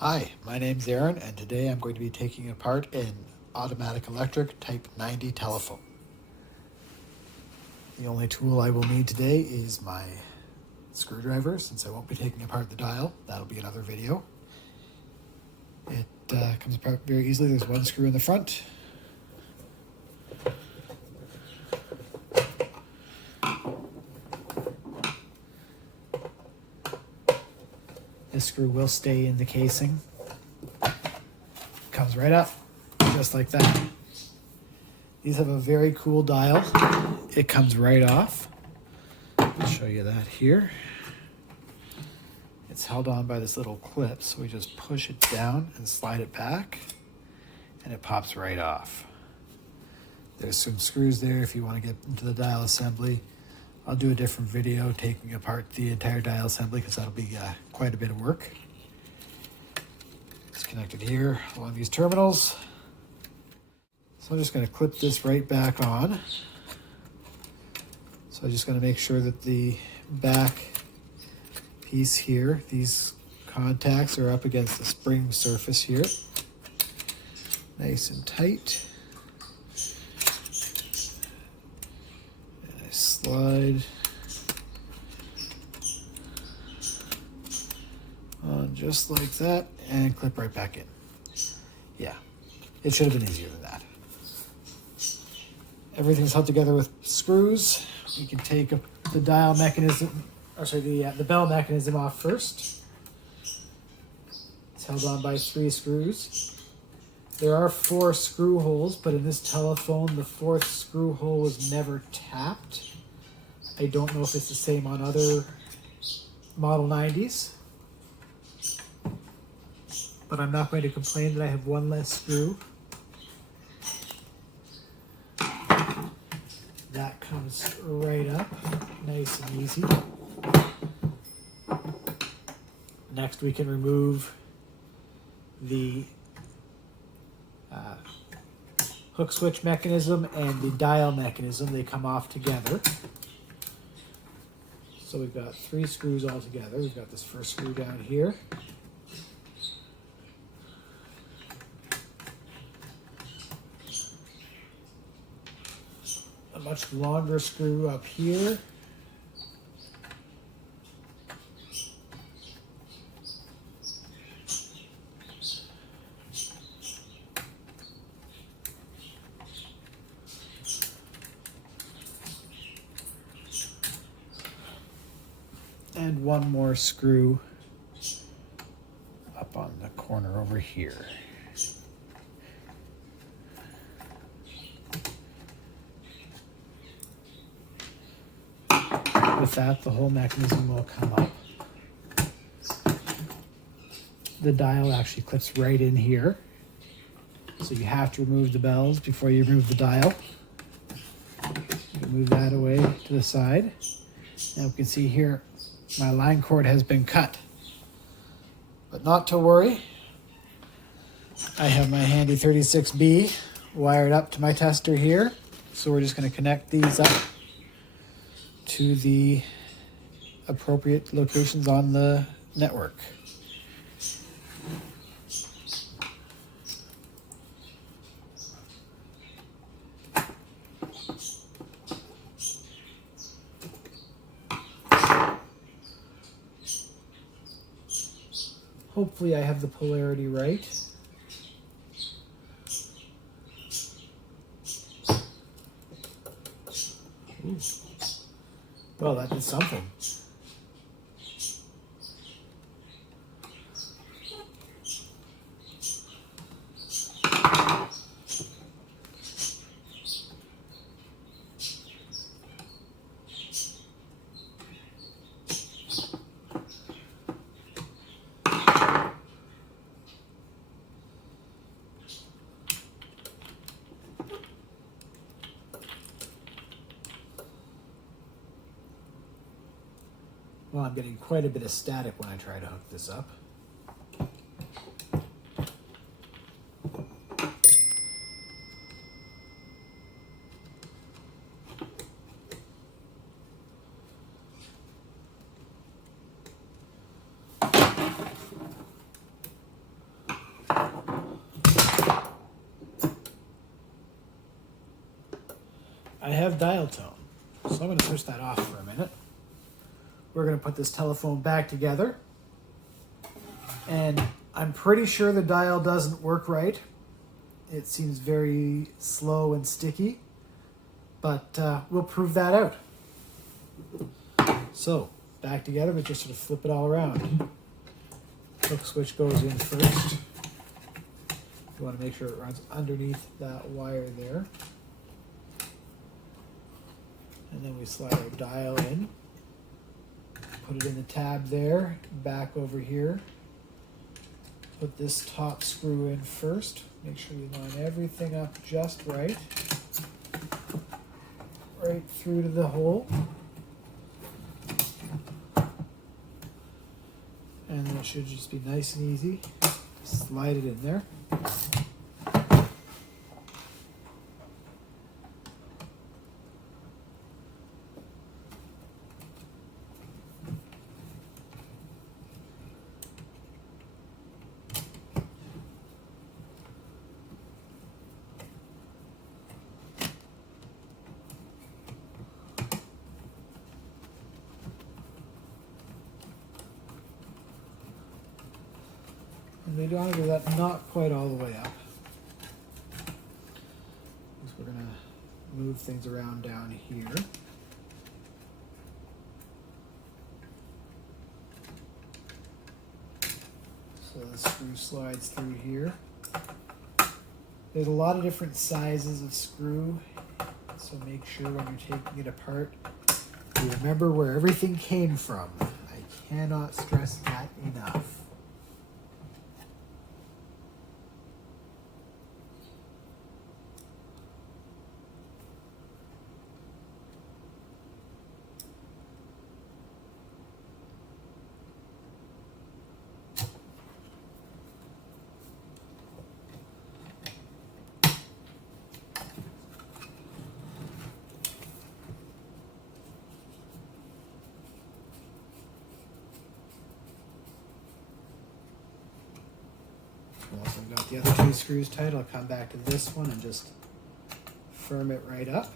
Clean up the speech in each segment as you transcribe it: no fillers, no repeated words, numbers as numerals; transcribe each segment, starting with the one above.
Hi, my name's Aaron, and today I'm going to be taking apart an automatic electric Type 90 telephone. The only tool I will need today is my screwdriver, since I won't be taking apart the dial. That'll be another video. It comes apart very easily. There's one screw in the front. This screw will stay in the casing. Comes right up, just like that. These have a very cool dial. It comes right off. I'll show you that here. It's held on by this little clip, so we just push it down and slide it back, and it pops right off. There's some screws there if you want to get into the dial assembly. I'll do a different video taking apart the entire dial assembly because that'll be quite a bit of work. It's connected here along these terminals. So I'm just going to clip this right back on. So I'm just going to make sure that the back piece here, these contacts are up against the spring surface here. Nice and tight. And I slide on just like that and clip right back in. Yeah, it should have been easier than that. Everything's held together with screws. You can take the dial mechanism, or sorry, the bell mechanism off first. It's held on by 3 screws. There are 4 screw holes, but in this telephone, the 4th screw hole was never tapped. I don't know if it's the same on other Model 90s, but I'm not going to complain that I have one less screw. That comes right up, nice and easy. Next we can remove the hook switch mechanism and the dial mechanism. They come off together. So we've got 3 screws all together. We've got this first screw down here. A much longer screw up here. And one more screw up on the corner over here. With that, the whole mechanism will come up. The dial actually clips right in here. So you have to remove the bells before you remove the dial. You can move that away to the side. Now we can see here, my line cord has been cut. But not to worry. I have my handy 36B wired up to my tester here. So we're just going to connect these up to the appropriate locations on the network. Hopefully I have the polarity right. Ooh. Well, that did something. Well, I'm getting quite a bit of static when I try to hook this up. dial tone. So I'm going to switch that off for a minute. We're going to put this telephone back together. And I'm pretty sure the dial doesn't work right. It seems very slow and sticky, but we'll prove that out. So, back together, but just sort of flip it all around. Hook switch goes in first. You want to make sure it runs underneath that wire there. And then we slide our dial in. Put it in the tab there, back over here. Put this top screw in first. Make sure you line everything up just right. Right through to the hole. And then it should just be nice and easy. Slide it in there. And we want to do that not quite all the way up. So we're going to move things around down here. So the screw slides through here. There's a lot of different sizes of screw, so make sure when you're taking it apart, you remember where everything came from. I cannot stress that enough. Once I've got the other two screws tight, I'll come back to this one and just firm it right up.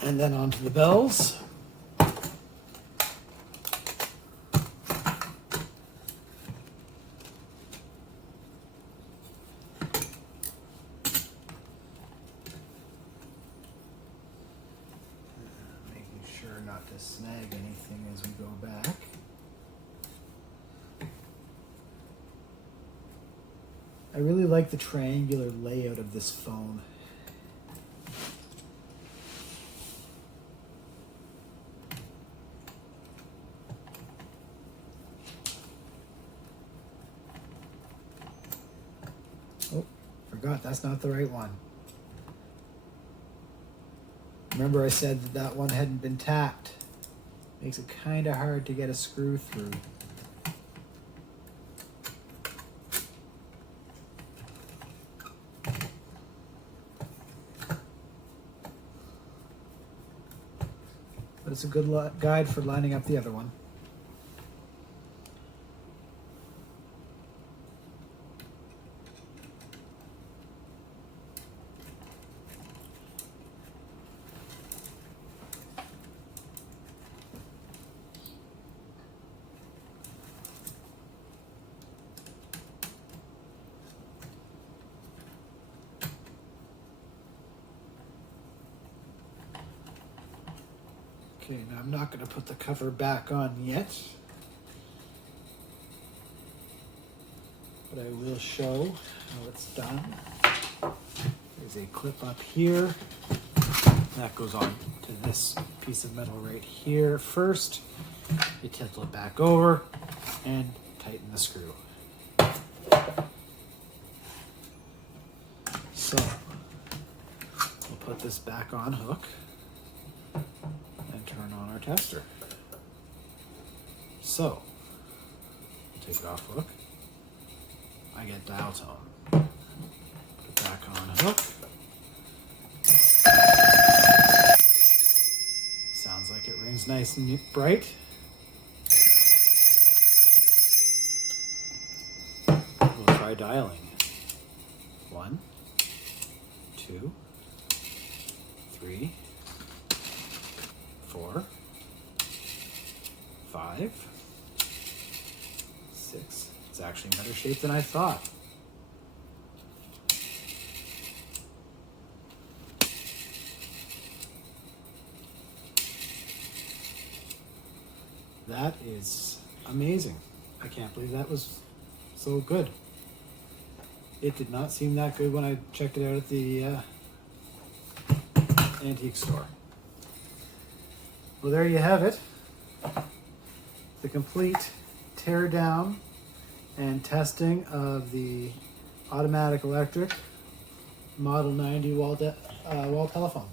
And then onto the bells. Not to snag anything as we go back. I really like the triangular layout of this phone. Oh, forgot, that's not the right one. Remember I said that that one hadn't been tapped. Makes it kind of hard to get a screw through. But it's a good guide for lining up the other one. Okay, now I'm not going to put the cover back on yet, but I will show how it's done. There's a clip up here that goes on to this piece of metal right here first. You tilt it back over and tighten the screw. So we'll put this back on hook. Turn on our tester. So, take it off hook. I get dial tone. Put it back on hook. Sounds like it rings nice and bright. We'll try dialing. 1, 2, 3, 4, 5, 6. It's actually in better shape than I thought. That is amazing. I can't believe that was so good. It did not seem that good when I checked it out at the antique store. Well, there you have it. The complete tear down and testing of the automatic electric Model 90 wall telephone.